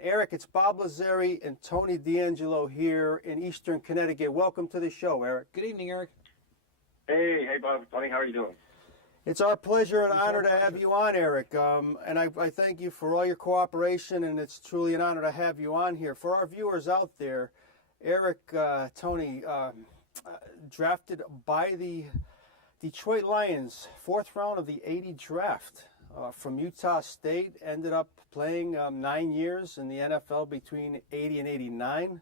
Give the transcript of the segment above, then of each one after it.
Eric, it's Bob Lazzari and Tony D'Angelo here in Eastern Connecticut. Welcome to the show, Eric. Good evening, Eric. Hey, Bob, Tony, how are you doing? It's our pleasure and honor to have you on, Eric. And I thank you for all your cooperation, and it's truly an honor to have you on here. For our viewers out there, Eric, Tony, drafted by the Detroit Lions, fourth round of the '80 draft. From Utah State, ended up playing 9 years in the NFL between '80 and '89.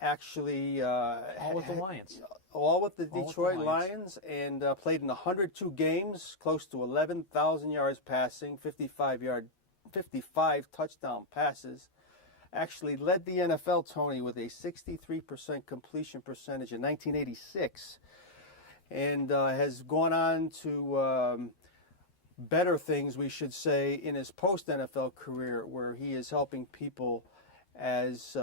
Actually, All with the Lions. All with the Detroit Lions, and played in 102 games, close to 11,000 yards passing, 55 touchdown passes. Actually led the NFL, Tony, with a 63% completion percentage in 1986, and has gone on to better things, we should say, in his post-NFL career, where he is helping people as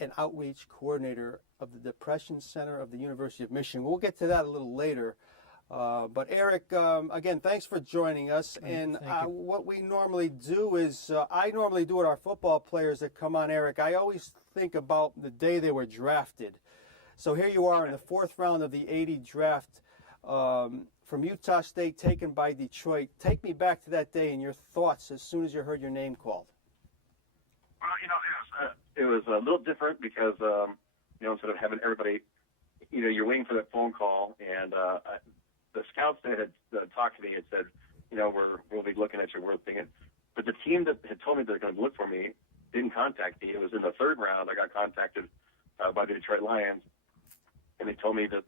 an outreach coordinator of the Depression Center of the University of Michigan. We'll get to that a little later. But Eric, again, thanks for joining us. And what we normally do is, I normally do it our football players that come on, Eric. I always think about the day they were drafted. So here you are in the fourth round of the '80 draft. From Utah State, taken by Detroit. Take me back to that day and your thoughts as soon as you heard your name called. Well, it was a little different because, instead of having everybody, you're waiting for that phone call, and the scouts that had talked to me had said, we'll be looking at you, we're thinking. But the team that had told me they're going to look for me didn't contact me. It was in the third round I got contacted by the Detroit Lions. And they told me that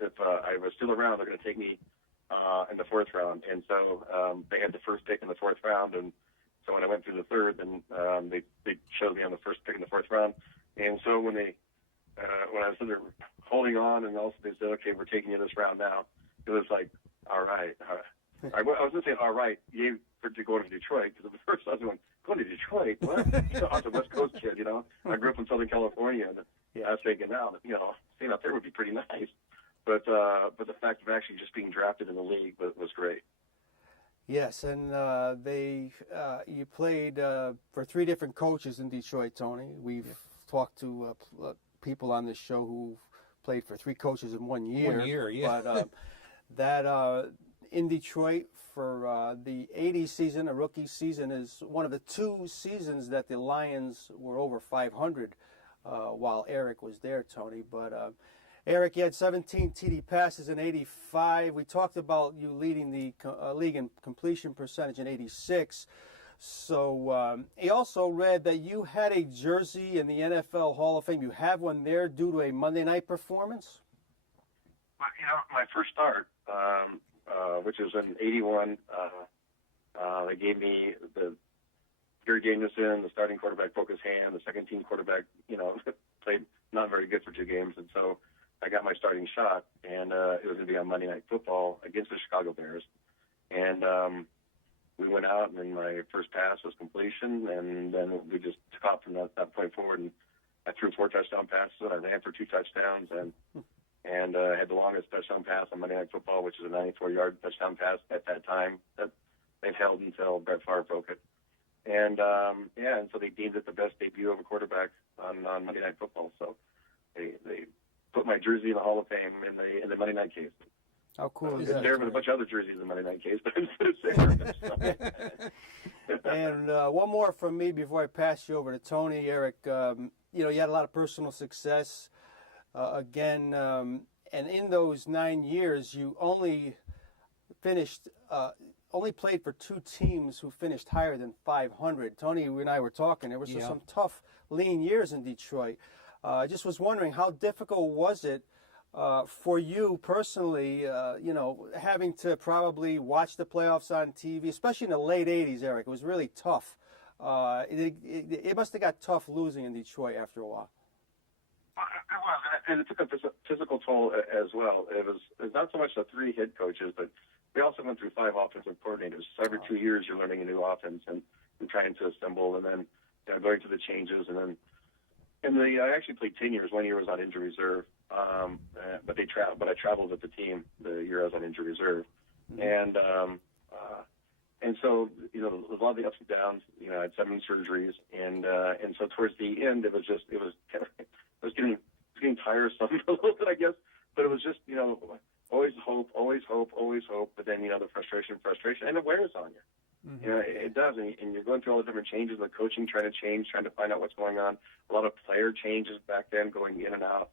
if I was still around, they're going to take me in the fourth round. And so they had the first pick in the fourth round. And so when I went through the third, then they showed me on the first pick in the fourth round. And so when I was sort of holding on, and also they said, okay, we're taking you this round now, it was like, all right. I was going to say, all right, you to go to Detroit, because at first I was going to Detroit? What? I was a West Coast kid, I grew up in Southern California, and I was thinking, now, staying out there would be pretty nice. But the fact of actually just being drafted in the league was great. Yes, and you played for three different coaches in Detroit, Tony. We've talked to people on this show who played for three coaches in 1 year. 1 year, yeah. But that in Detroit for the '80 season, a rookie season, is one of the two seasons that the Lions were over 500 while Eric was there, Tony. But Eric, you had 17 TD passes in '85. We talked about you leading the league in completion percentage in '86. So he also read that you had a jersey in the NFL Hall of Fame. You have one there due to a Monday night performance? My first start, which was in '81, they gave me the Gary Danielson, the starting quarterback, broke his hand. The second-team quarterback, played not very good for 2 games. And so I got my starting shot, and it was going to be on Monday Night Football against the Chicago Bears. And we went out, and my first pass was completion, and then we just took off from that point forward. And I threw 4 touchdown passes, and I ran for 2 touchdowns, and had the longest touchdown pass on Monday Night Football, which is a 94-yard touchdown pass at that time that they've held until Brett Favre broke it. And and so they deemed it the best debut of a quarterback on Monday Night Football. So they put my jersey in the Hall of Fame in the Monday Night case. How cool is it's that? There with a bunch of other jerseys in the Monday Night case, but it's there. And one more from me before I pass you over to Tony. Eric, you had a lot of personal success. Again, and in those 9 years, you only played for 2 teams who finished higher than 500. Tony, you and I were talking. There were some tough, lean years in Detroit. I just was wondering, how difficult was it for you personally, having to probably watch the playoffs on TV, especially in the late '80s, Eric? It was really tough. It must have got tough losing in Detroit after a while. It was, and it took a physical toll as well. It was not so much the 3 head coaches, but we also went through 5 offensive coordinators. So every 2 years, you're learning a new offense and trying to assemble, and then going through the changes, and then I actually played 10 years. 1 year was on injury reserve, but I traveled with the team the year I was on injury reserve, and and so, you know, a lot of the ups and downs, you know, I had 7 surgeries, and so towards the end, it was getting tiresome a little bit, I guess, but it was just, you know, always hope, but then, you know, the frustration, and it wears on you. Mm-hmm. You know, it does, and you're going through all the different changes, the coaching, trying to find out what's going on, a lot of player changes back then, going in and out,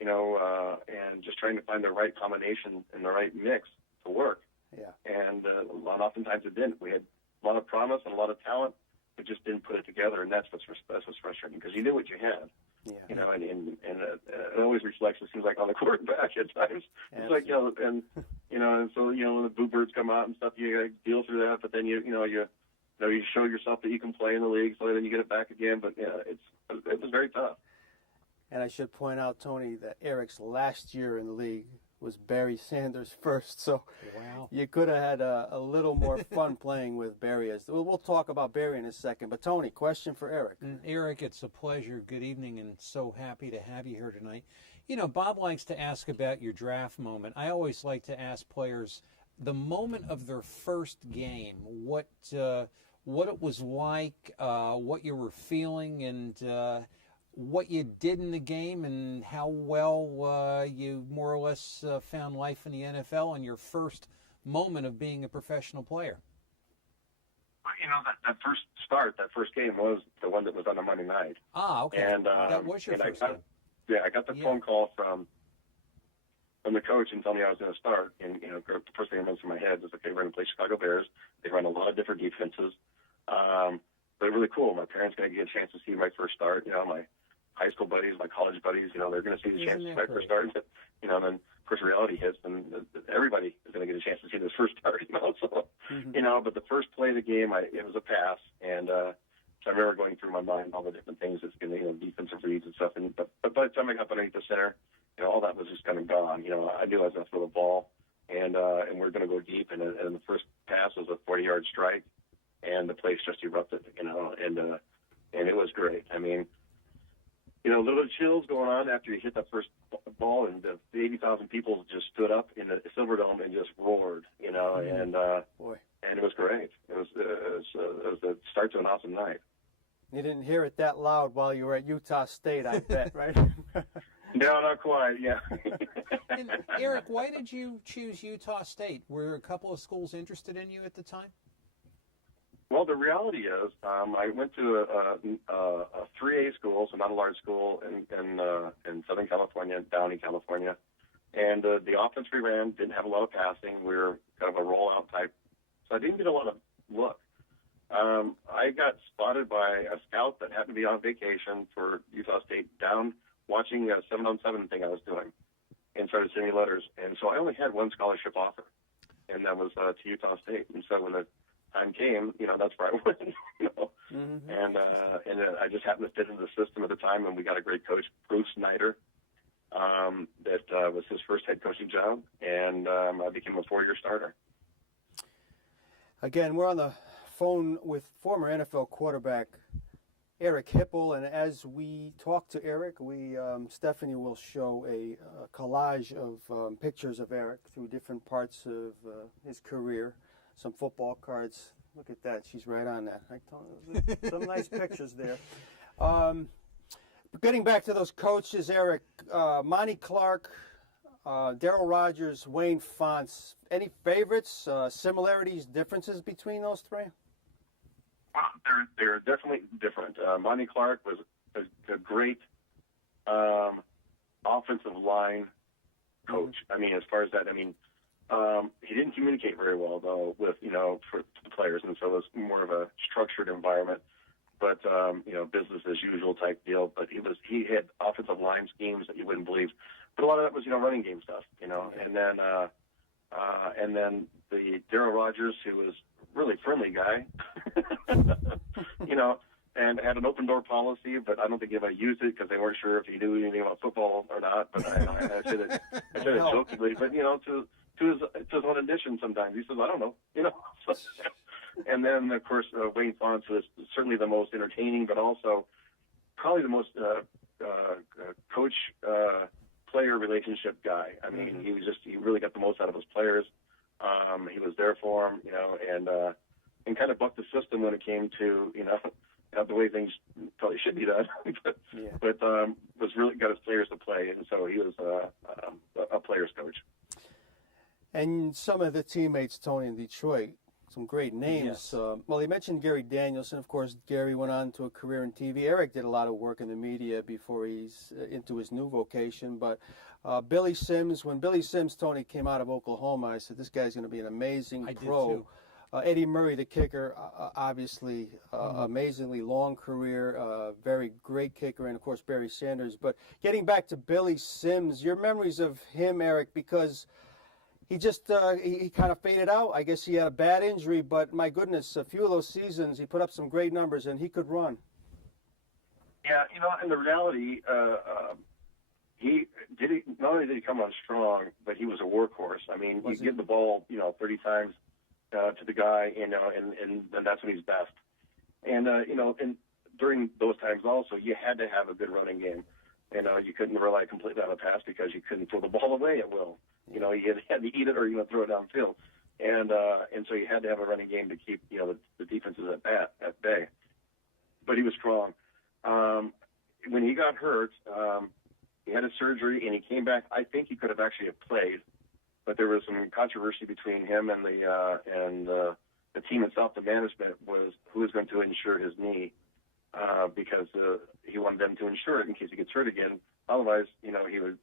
you know, and just trying to find the right combination and the right mix to work. Yeah. And oftentimes it didn't. We had a lot of promise and a lot of talent, but just didn't put it together, and that's what's frustrating, because you knew what you had. Yeah. You know, and it always reflects, it seems like, on the quarterback at times. It's like, you know, and so, you know, when the boo birds come out and stuff, you got to deal through that, but then you show yourself that you can play in the league, so then you get it back again, but yeah, it was very tough. And I should point out, Tony, that Eric's last year in the league was Barry Sanders' first, so wow. You could have had a little more fun playing with Barry. We'll talk about Barry in a second, but Tony, question for Eric. Eric, it's a pleasure. Good evening, and so happy to have you here tonight. You know, Bob likes to ask about your draft moment. I always like to ask players the moment of their first game, what it was like, what you were feeling, and what you did in the game, and how well you more or less found life in the NFL, and your first moment of being a professional player. You know, that first game was the one that was on a Monday night. Ah, okay. And that was your first game. Yeah, I got the phone call from the coach and told me I was going to start. And, you know, the first thing that went through my head was, okay, we're going to play Chicago Bears. They run a lot of different defenses. But really cool. My parents going to get a chance to see my first start. You know, my high school buddies, my college buddies, you know, they're going to see the chance to see my first start. You know, then, of course, reality hits, and everybody is going to get a chance to see this first start, you know. So, you know, but the first play of the game, it was a pass, and so I remember going through my mind all the different things that's going to, you know, defensive reads and stuff. And but by the time I got underneath the center, you know, all that was just kind of gone. You know, I knew I was going to throw the ball, and we're going to go deep, and the first pass was a 40-yard strike, and the place just erupted, you know, and it was great. I mean, you know, little chills going on after you hit that first ball, and the 80,000 people just stood up in the Silverdome and just roared, you know, and it was great. It was the start to an awesome night. You didn't hear it that loud while you were at Utah State, I bet, right? No, not quite, yeah. And Eric, why did you choose Utah State? Were a couple of schools interested in you at the time? Well, the reality is, I went to a 3A school, so not a large school, in Southern California, Downey, California. And the offense we ran didn't have a lot of passing. We were kind of a rollout type. So I didn't get a lot of look. I got spotted by a scout that happened to be on vacation for Utah State down watching a 7-on-7 thing I was doing, and started sending me letters. And so I only had one scholarship offer, and that was to Utah State. And so when the time came, you know, that's where I went, you know. Mm-hmm. And I just happened to fit into the system at the time, and we got a great coach, Bruce Snyder, that was his first head coaching job, and I became a 4-year starter. Again, we're on the phone with former NFL quarterback Eric Hipple, and as we talk to Eric, Stephanie will show a collage of pictures of Eric through different parts of his career. Some football cards. Look at that. She's right on that. Some nice pictures there. Getting back to those coaches, Eric, Monty Clark, Darryl Rogers, Wayne Fonts. Any favorites, similarities, differences between those three? They're definitely different. Monty Clark was a great offensive line coach. Mm-hmm. I mean, as far as that, I mean, he didn't communicate very well, though, with, you know, for the players, and so it was more of a structured environment, but, you know, business as usual type deal. But he had offensive line schemes that you wouldn't believe. But a lot of that was, you know, running game stuff, you know. And then the Darryl Rogers, who was a really friendly guy, you know, and had an open door policy, but I don't think anybody used it because they weren't sure if he knew anything about football or not. But I said it jokingly, but, you know, to his own addition sometimes. He says, I don't know, you know. And then, of course, Wayne Fonts was certainly the most entertaining, but also probably the most coach-player relationship guy. I mean, mm-hmm. He really got the most out of his players. He was there for them, you know, kind of bucked the system when it came to the way things probably should be done, but was really got his players to play, and so he was a players coach. And some of the teammates, Tony, in Detroit, some great names. Yes. Well, he mentioned Gary Danielson. Of course, Gary went on to a career in TV. Eric did a lot of work in the media before he's into his new vocation. But Billy Sims, when Billy Sims, Tony, came out of Oklahoma, I said, this guy's going to be an amazing pro. Did too. Eddie Murray, the kicker, obviously amazingly long career, very great kicker, and of course Barry Sanders. But getting back to Billy Sims, your memories of him, Eric, because he just he kind of faded out. I guess he had a bad injury, but my goodness, a few of those seasons he put up some great numbers, and he could run. Yeah, in the reality, not only did he come on strong, but he was a workhorse. I mean, he'd get the ball, 30 times to the guy, and that's when he's best. And and during those times also, you had to have a good running game. You couldn't rely completely on the pass because you couldn't throw the ball away at will. You had to eat it or throw it downfield, and so you had to have a running game to keep the defenses at bay. But he was strong. When he got hurt, he had a surgery and he came back. I think he could have actually have played, but there was some controversy between him and the team itself. The management was who was going to insure his knee because he wanted them to insure it in case he gets hurt again. Otherwise, he would.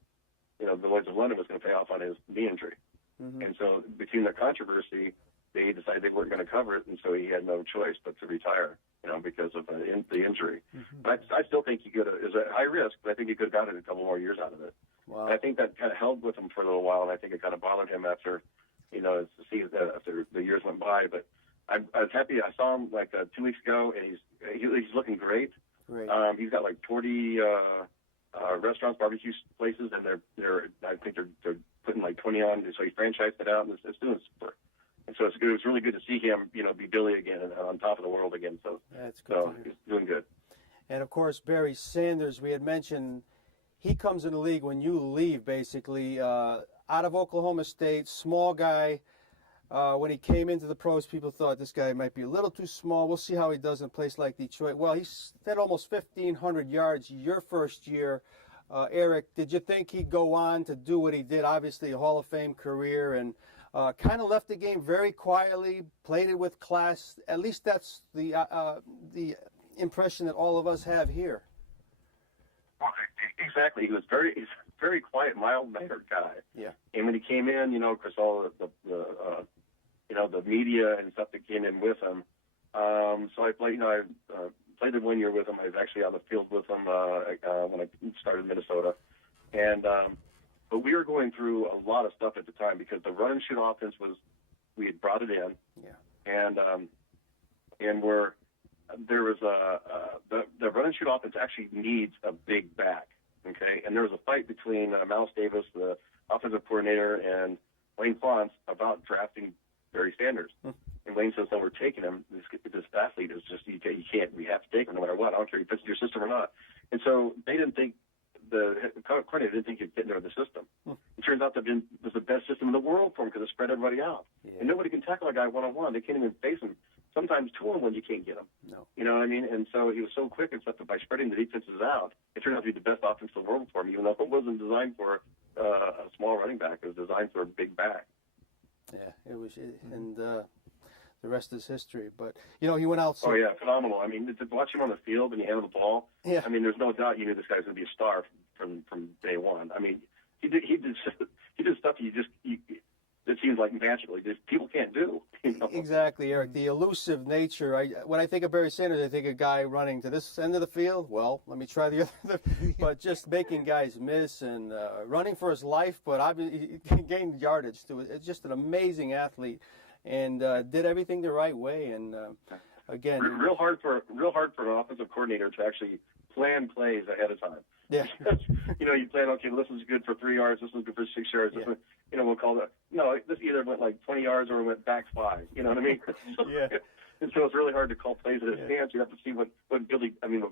The Lloyds of London was going to pay off on his knee injury. Mm-hmm. And so between the controversy, they decided they weren't going to cover it, and so he had no choice but to retire, because of the injury. Mm-hmm. But I still think he could have, it was a high risk, but I think he could have gotten a couple more years out of it. Wow. And I think that kind of held with him for a little while, and I think it kind of bothered him after, after the years went by. But I was happy. I saw him like 2 weeks ago, and he's looking great. Great. He's got like 40 restaurants, barbecue places, and I think they're putting like 20 on. So he franchised it out, and it's doing super. And so it's good. It was really good to see him, be Billy again and on top of the world again. So that's good. So he's doing good. And of course, Barry Sanders, we had mentioned, he comes in the league when you leave, basically, out of Oklahoma State, small guy. When he came into the pros, people thought this guy might be a little too small. We'll see how he does in a place like Detroit. Well, he's had almost 1,500 yards your first year. Eric, did you think he'd go on to do what he did? Obviously, a Hall of Fame career, and kind of left the game very quietly, played it with class. At least that's the impression that all of us have here. Well, exactly. He's very quiet, mild-mannered guy. Yeah. And when he came in, because all the media and stuff that came in with him. So I played, I played it 1 year with him. I was actually on the field with him when I started in Minnesota. And but we were going through a lot of stuff at the time because the run and shoot offense we had brought it in. Yeah. And there was the run and shoot offense actually needs a big back. Okay. And there was a fight between Mouse Davis, the offensive coordinator, and Wayne Fonts about drafting Barry Sanders. And Wayne says, no, we're taking him. This athlete is just, we have to take him no matter what. I don't care if he fits your system or not. And so they didn't think, the coordinator didn't think he'd fit into the system. It turns out that it was the best system in the world for him because it spread everybody out. Yeah. And nobody can tackle a guy one-on-one. They can't even face him. Sometimes two-on-one you can't get him. No. You know what I mean? And so he was so quick and stuff that by spreading the defenses out, it turned out to be the best offense in the world for him, even though it wasn't designed for a small running back. It was designed for a big back. Yeah, it was, and the rest is history. But, he went out. Oh, yeah, phenomenal. I mean, to watch him on the field and he handled the ball, yeah. I mean, there's no doubt you knew this guy's going to be a star from day one. I mean, he did stuff that seems like magically people can't do. Exactly, Eric. The elusive nature. When I think of Barry Sanders, I think of a guy running to this end of the field. Well, let me try the other. But just making guys miss and running for his life. But obviously, he gained yardage to it. It's just an amazing athlete, and did everything the right way. And again, real hard for an offensive coordinator to actually plan plays ahead of time. Yeah. You plan, okay, this is good for 3 yards, this is good for 6 yards, yeah. This one, we'll call that. No, this either went like 20 yards or it went back 5. You know what I mean? Yeah. And so it's really hard to call plays at his stance. You have to see what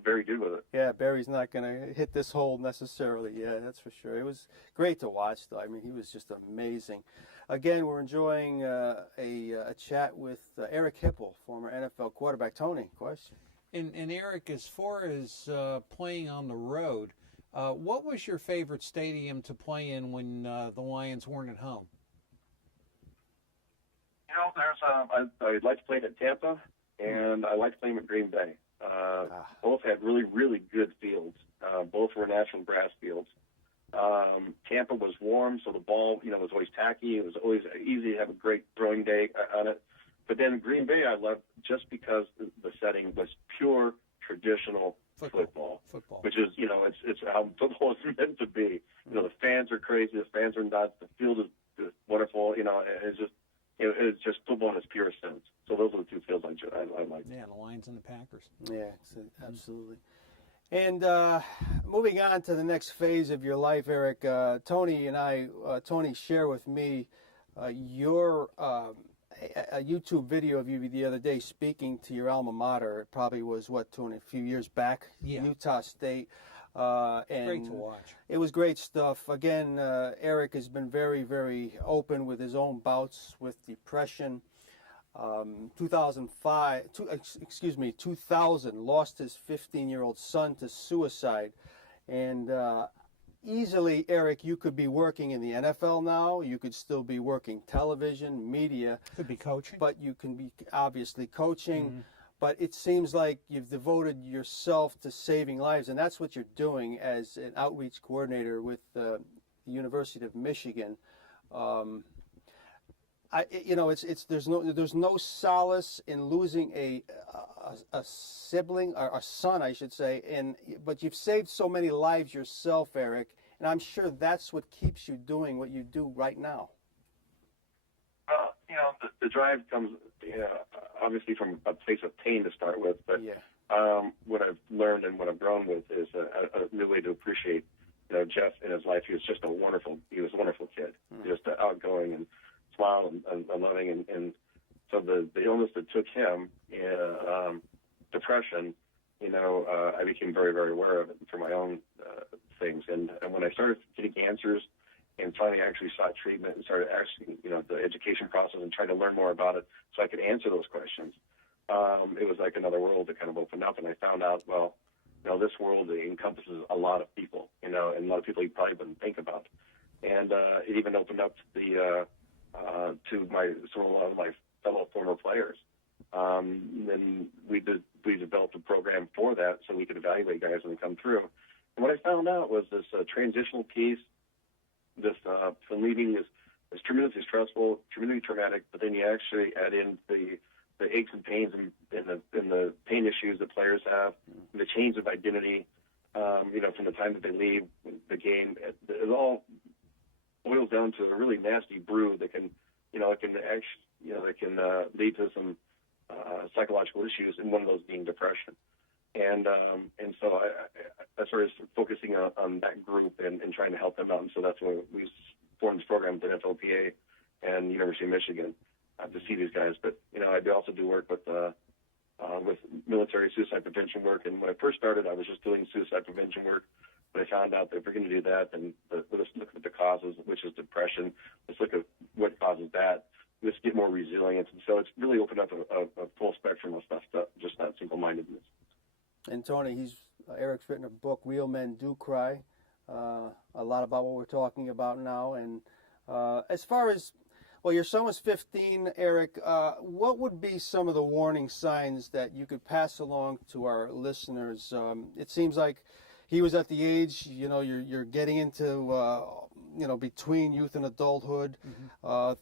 Barry did with it. Yeah, Barry's not going to hit this hole necessarily. Yeah, that's for sure. It was great to watch, though. I mean, he was just amazing. Again, we're enjoying a chat with Eric Hipple, former NFL quarterback. Tony, question? And Eric, as far as playing on the road, what was your favorite stadium to play in when the Lions weren't at home? I liked playing at Tampa, and I liked playing at Green Bay. Both had really, really good fields. Both were natural grass fields. Tampa was warm, so the ball, was always tacky. It was always easy to have a great throwing day on it. But then Green Bay I loved just because the setting was pure traditional football. Which is, it's how football is meant to be. The fans are crazy, the fans are nuts, the field is wonderful, and it's just football in its purest sense. So those are the two fields I like. Yeah, the Lions and the Packers. Yeah, absolutely. And moving on to the next phase of your life, Eric, Tony shared with me your a YouTube video of you the other day speaking to your alma mater. It probably was, Tony, a few years back, Utah State. And great to watch. It was great stuff. Again, Eric has been very, very open with his own bouts with depression. 2000, lost his 15-year-old son to suicide. And easily, Eric, you could be working in the NFL now. You could still be working television, media. Could be coaching. But you can be obviously coaching. Mm-hmm. But it seems like you've devoted yourself to saving lives, and that's what you're doing as an outreach coordinator with the University of Michigan. There's no solace in losing a sibling or a son, I should say, but you've saved so many lives yourself, Eric, and I'm sure that's what keeps you doing what you do right now. The drive comes, obviously from a place of pain to start with, but what I've learned and what I've grown with is a new way to appreciate, Jeff in his life. He was a wonderful kid, just outgoing and smile and loving, and so the illness that took him, depression, I became very, very aware of it for my own things, and when I started getting answers and finally actually sought treatment and started actually, the education process and trying to learn more about it so I could answer those questions, it was like another world that kind of opened up, and I found out, this world encompasses a lot of people, and a lot of people you probably wouldn't think about, and it even opened up to a lot of my fellow former players. And we developed a program for that so we could evaluate guys when they come through. And what I found out was this transitional piece, this from leaving is tremendously stressful, tremendously traumatic, but then you actually add in the aches and pains and the pain issues that players have, and the change of identity, from the time that they leave the game. It all boils down to a really nasty brew that can, lead to some psychological issues, and one of those being depression. And so I started focusing on that group and trying to help them out. And so that's when we formed this program with the NFLPA and University of Michigan to see these guys. But, I also do work with military suicide prevention work. And when I first started, I was just doing suicide prevention work. But I found out that if we're going to do that, then let's look at the causes, which is depression. Let's look at what causes that. Let's get more resilience. And so it's really opened up a full spectrum of stuff, just not single-mindedness. And Tony, Eric's written a book, Real Men Do Cry, a lot about what we're talking about now. And as far as, your son was 15, Eric, what would be some of the warning signs that you could pass along to our listeners? It seems like he was at the age, you're getting into, between youth and adulthood.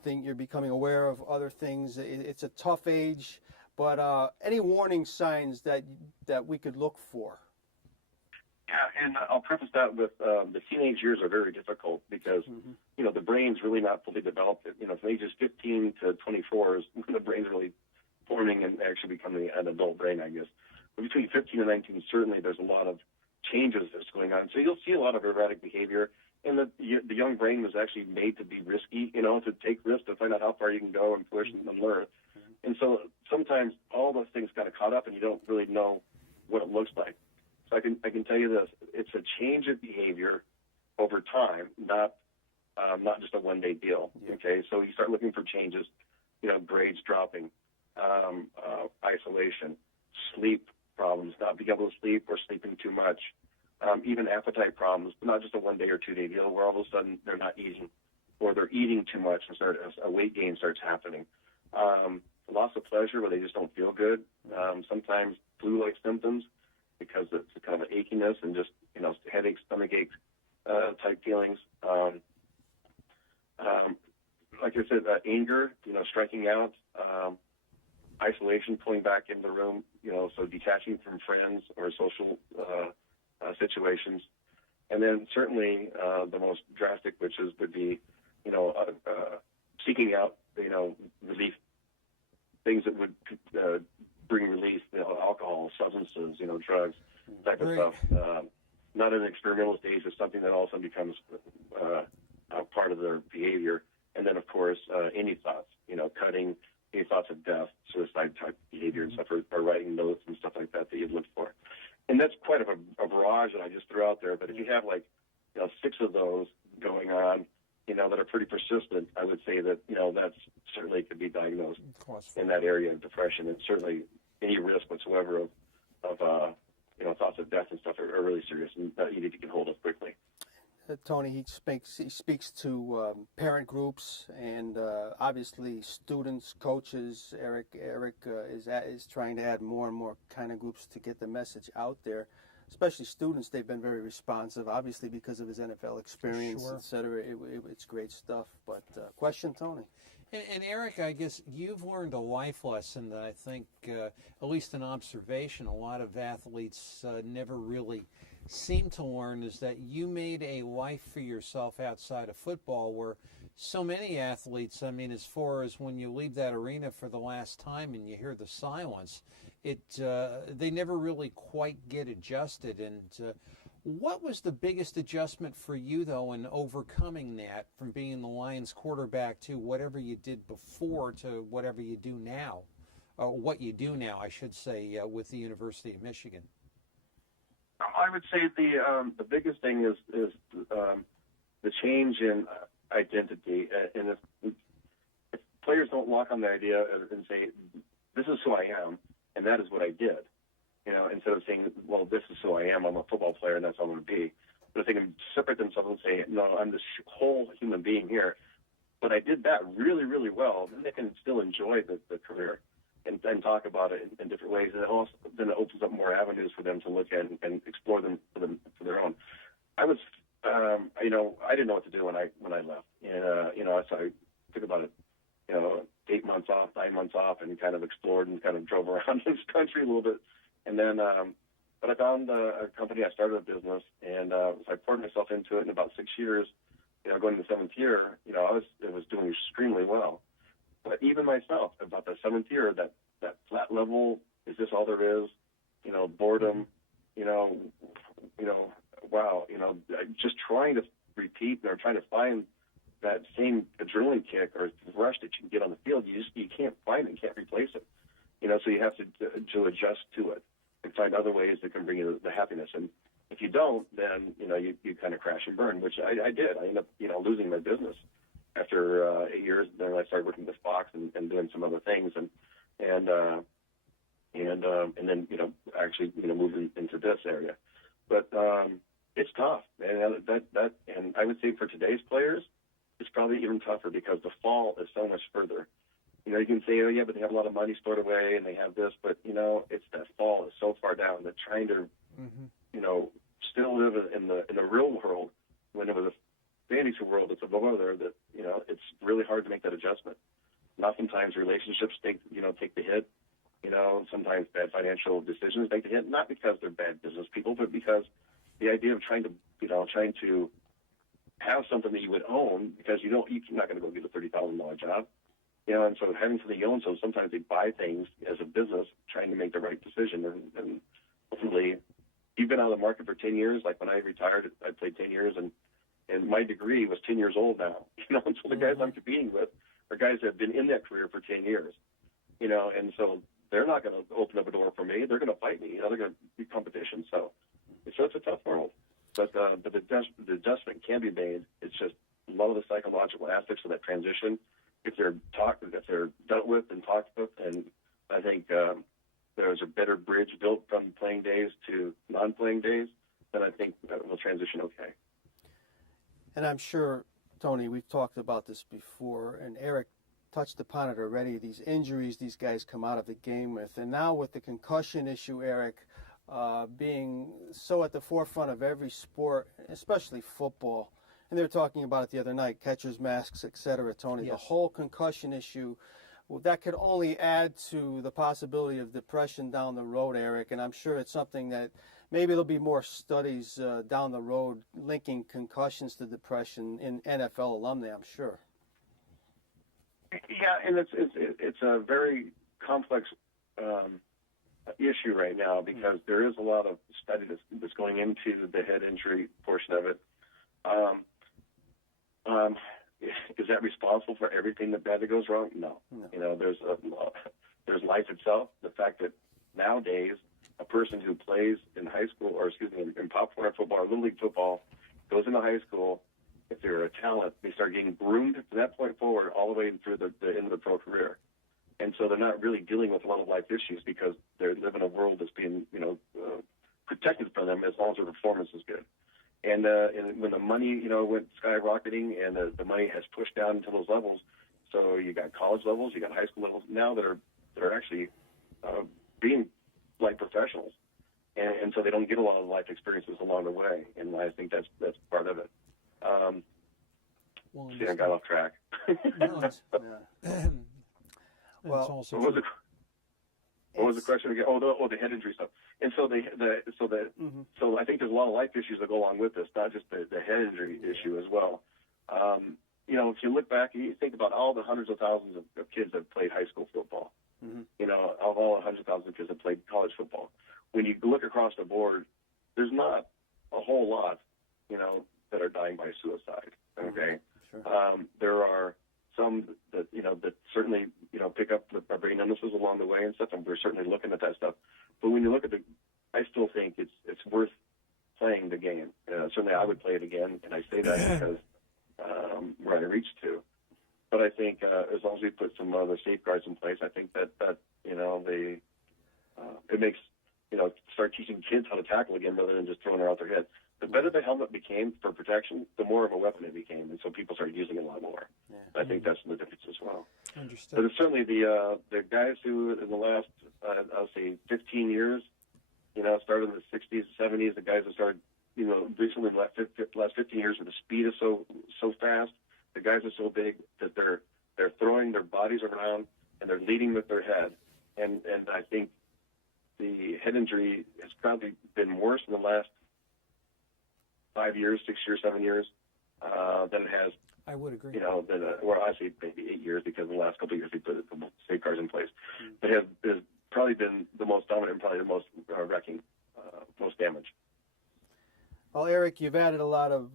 Think you're becoming aware of other things. It's a tough age. But any warning signs that we could look for? Yeah, and I'll preface that with the teenage years are very difficult because, the brain's really not fully developed. From ages 15 to 24 is when the brain's really forming and actually becoming an adult brain, I guess. But between 15 and 19, certainly there's a lot of changes that's going on. So you'll see a lot of erratic behavior. And the young brain was actually made to be risky, to take risks, to find out how far you can go and push and learn. And so sometimes all those things kind of caught up, and you don't really know what it looks like. So I can tell you this: it's a change of behavior over time, not just a one-day deal. Yeah. Okay, so you start looking for changes, grades dropping, isolation, sleep problems, not being able to sleep or sleeping too much, even appetite problems, but not just a one-day or two-day deal where all of a sudden they're not eating, or they're eating too much and a weight gain starts happening. Loss of pleasure where they just don't feel good. Sometimes flu-like symptoms because it's kind of an achiness and just headaches, stomach aches type feelings. Like I said, anger, striking out, isolation, pulling back into the room, so detaching from friends or social situations. And then certainly the most drastic, would be, seeking out, relief, things that would bring relief, alcohol, substances, drugs, type of stuff. Not an experimental stage, it's something that also becomes a part of their behavior. And then, of course, any thoughts, cutting, any thoughts of death, suicide type behavior and stuff, or writing notes and stuff like that you'd look for. And that's quite a barrage that I just threw out there. But if you have 6 of those going on, that are pretty persistent, I would say that, that's certainly could be diagnosed in that area of depression. And certainly any risk whatsoever of thoughts of death and stuff are really serious, and you need to get hold of quickly. Tony, he speaks to parent groups and obviously students, coaches. Eric is trying to add more and more kind of groups to get the message out there. Especially students, they've been very responsive, obviously because of his NFL experience, Sure. et cetera. It's great stuff. But question, Tony. And Eric, I guess you've learned a life lesson that I think, at least an observation, a lot of athletes never really seem to learn, is that you made a life for yourself outside of football, where so many athletes, as far as when you leave that arena for the last time and you hear the silence, they never really quite get adjusted. And what was the biggest adjustment for you, though, in overcoming that, from being the Lions quarterback to whatever you did before to whatever you do now, or what you do now, I should say, with the University of Michigan? I would say the biggest thing is the change in identity. And if players don't walk on the idea and say, this is who I am, and that is what I did, instead of saying, well, this is who I am, I'm a football player, and that's all I'm going to be. But if they can separate themselves and say, no, I'm this whole human being here, but I did that really, really well, then they can still enjoy the career and talk about it in different ways. And then it opens up more avenues for them to look at and explore them for their own. I was, I didn't know what to do when I left. And, so I took about 8 months off, 9 months off, and kind of explored and kind of drove around this country a little bit. And then, but I found a company. I started a business, and so I poured myself into it in about 6 years. Going to the 7th year, it was doing extremely well. But even myself, about the 7th year, that flat level, is this all there is? Boredom, wow, just trying to repeat or trying to find that same adrenaline kick or rush that you can get on the field, you can't find it, can't replace it. So you have to adjust to it and find other ways that can bring you the happiness. And if you don't, then you kind of crash and burn, which I did. I ended up losing my business after 8 years. Then I started working with Fox and doing some other things, and then actually moving into this area. But it's tough, and and I would say for today's players, it's probably even tougher because the fall is so much further. You can say, oh yeah, but they have a lot of money stored away and they have this, but it's that fall is so far down that trying to still live in the real world when it was a fantasy world that's above there, that it's really hard to make that adjustment. And oftentimes relationships take the hit. Sometimes bad financial decisions take the hit, not because they're bad business people, but because the idea of trying to have something that you would own, because you're not going to go get a $30,000 job, and so having something you own, so sometimes they buy things as a business, trying to make the right decision, and ultimately, you've been out of the market for 10 years. Like when I retired, I played 10 years, and my degree was 10 years old now, and so the guys I'm competing with are guys that have been in that career for 10 years. and so they're not going to open up a door for me. They're going to fight me. They're going to be competition. So it's a tough world. But the adjustment can be made. It's just a lot of the psychological aspects of that transition, if they're dealt with and talked with, and I think there's a better bridge built from playing days to non-playing days, then I think we'll transition okay. And I'm sure, Tony, we've talked about this before, and Eric touched upon it already, these injuries these guys come out of the game with. And now with the concussion issue, Eric, being so at the forefront of every sport, especially football, and they were talking about it the other night, catcher's masks, et cetera, Tony, yes. The whole concussion issue, well, that could only add to the possibility of depression down the road, Eric, and I'm sure it's something that maybe there'll be more studies down the road linking concussions to depression in NFL alumni, I'm sure. Yeah, and it's a very complex issue right now because there is a lot of study that's going into the head injury portion of it. Is that responsible for everything that badly goes wrong? No. There's life itself. The fact that nowadays a person who plays in high school, in Pop Warner football or Little League football, goes into high school. If they're a talent, they start getting groomed from that point forward all the way through the end of the pro career. And so they're not really dealing with a lot of life issues because they live in a world that's being, protected from them as long as their performance is good. And when the money, went skyrocketing and the money has pushed down to those levels, so you got college levels, you got high school levels now that are actually being like professionals. And so they don't get a lot of life experiences along the way. And I think that's part of it. I got off track. Well, also what was the question again? The head injury stuff. And so so I think there's a lot of life issues that go along with this, not just the head injury issue as well. If you look back and you think about all the hundreds of thousands of kids that played high school football, of all the hundreds of thousands of kids that played college football, when you look across the board, there's not a whole lot, that are dying by suicide. Okay, sure. There are some that certainly pick up the brain illnesses along the way and stuff, and we're certainly looking at that stuff. But when you look at I still think it's worth playing the game. Certainly, I would play it again, and I say that because we're on a reach to. But I think as long as we put some other safeguards in place, I think that it makes start teaching kids how to tackle again rather than just throwing it out their head. The better the helmet became for protection, the more of a weapon it became, and so people started using it a lot more. Yeah. I think that's the difference as well. Understood. But it's certainly the guys who, in the last, I'll say, 15 years, started in the 60s, 70s, the guys that started, recently the last 15 years where the speed is so fast, the guys are so big that they're throwing their bodies around and they're leading with their head. And I think the head injury has probably been worse in the last 5 years, 6 years, 7 years than it has. I would agree. I say maybe 8 years because in the last couple of years we put the safeguards in place. But has probably been the most dominant and probably the most wrecking, most damage. Well, Eric, you've added a lot of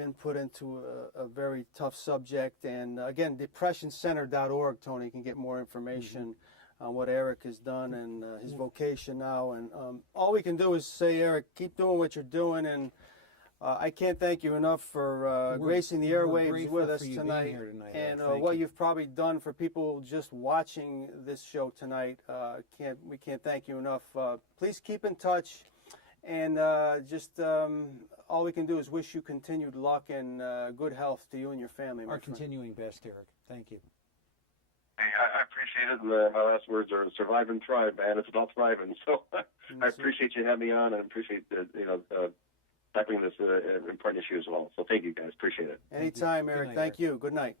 input into a very tough subject, and again, depressioncenter.org. Tony, you can get more information on what Eric has done and his vocation now. And all we can do is say, Eric, keep doing what you're doing, and I can't thank you enough for gracing the airwaves with us tonight, and what you've probably done for people just watching this show tonight. We can't thank you enough. Please keep in touch, and all we can do is wish you continued luck and good health to you and your family. Our continuing best, Eric. Thank you. Hey, I appreciate it, and my last words are survive and thrive, man. It's about thriving. So I appreciate you having me on, and appreciate tackling this important issue as well. So thank you, guys. Appreciate it. Anytime, Eric. Thank you. Good night.